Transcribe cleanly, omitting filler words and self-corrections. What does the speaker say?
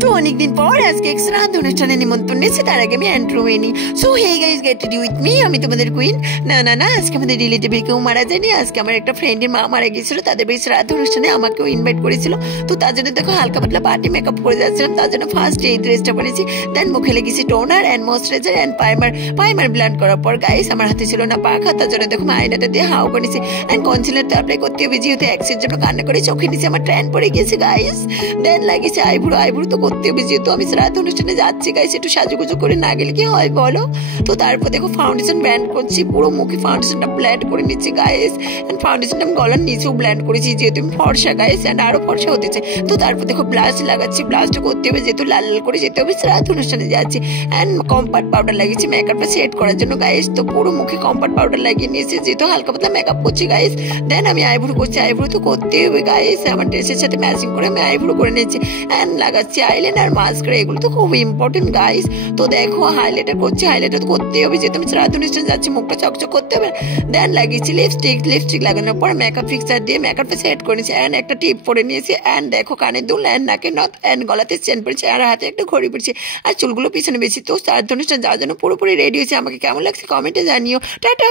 তো অনেকদিন পর আজকে এক শ্রাদ্ধ অনুষ্ঠানে নিমন্ত্রণ নিয়েছে, তার আগে আমি অ্যান্ট্রোমেনি। So hey guys, get ready with me. আমি তোমাদের কুইন। না না না, আজকে আমাদের রিলেটিভের কেউ মারা যায়নি। আজকে আমার একটা ফ্রেন্ডের মা মারা গিয়েছিল, তাদের এই শ্রাদ্ধ অনুষ্ঠানে আমাকেও ইনভাইট করেছিল। তো তার জন্য দেখো হালকা পাতলা পার্টি মেকআপ করে যাচ্ছিলাম। তার জন্য ফার্স্ট এই ড্রেসটা পরেছি, দেন মুখে লেগেছি toner and moisturiser and primer blend করার পর গাইস আমার হাতে ছিল না পাখা, তার জন্য দেখো আয়নাটা দিয়ে হাও করেছি অ্যান্ড কনসিলার তো অ্যাপ্লাই করতে হবে, যেহেতু এক্সের জন্য কান্না করে চোখে নিচে আমার ট্যান পড়ে গিয়েছে গাইস। দেন লাগিয়েছে আইব্রো তো করতে হবে, যেহেতু আমি শ্রাদ্ধ অনুষ্ঠানে যাচ্ছি গাইস, একটু সাজুগুজু করে না গেলে কি হয় বলো। তো তারপর দেখো ফাউন্ডেশন ব্লেন্ড করছি, পুরো মুখে ফাউন্ডেশনটা ব্লেন্ড করে নিচ্ছি গাইস। অ্যান্ড ফাউন্ডেশনটা আমি গলার নিচেও ব্লেন্ড করেছি, যেহেতু আমি ফর্সা গাইস অ্যান্ড আরো ফর্সা হতে চাই। তো তারপর দেখো ব্লাশ লাগাচ্ছি, ব্লাশটা করতে হবে, যেহেতু লাল লাল করে যেতে হবে, শ্রাদ্ধ অনুষ্ঠানে যাচ্ছি। অ্যান্ড কম্পাক্ট পাউডার লাগিয়েছি মেকআপটা সেট করার জন্য গাইস। তো পুরো মুখে কম্পাক্ট পাউডার লাগিয়ে নিয়েছি, যেহেতু হালকা পাতলা মেকআপ করছি গাইস। দেন আমি আইব্রো করছি, আইব্রো তো করতে হবে গাইস, আমার ড্রেসের সাথে ম্যাচিং করে আমি আইব্রো করে নিয়েছি। অ্যান্ড লাগাচ্ছি আইলাইনার মাস্কারা, এগুলো তো খুব ইম্পর্টেন্ট গাইস। তো দেখো হাইলাইটার করছি, হাইলাইটার তো করতেই হবে, যেহেতু আমি শ্রাদ্ধ অনুষ্ঠানে যাচ্ছি, মুখটা চকচক করতে হবে। দেন লাগিয়েছি লিপস্টিক লাগানোর পর মেকআপ ফিক্সার দিয়ে মেকআপটা সেট করে নিয়েছি। অ্যান্ড একটা টিপ পরে নিয়েছি। অ্যান্ড দেখো কানে দুল অ্যান্ড নাকে নথ অ্যান্ড গলাতে চেন পড়েছে আর হাতে একটা ঘড়ি পড়েছে আর চুলগুলো পিছনে বেশি। তো শ্রাদ্ধ অনুষ্ঠান যাওয়ার জন্য পুরোপুরি রেডি হয়েছে। আমাকে কেমন লাগছে কমেন্টে জানিও। টাটা।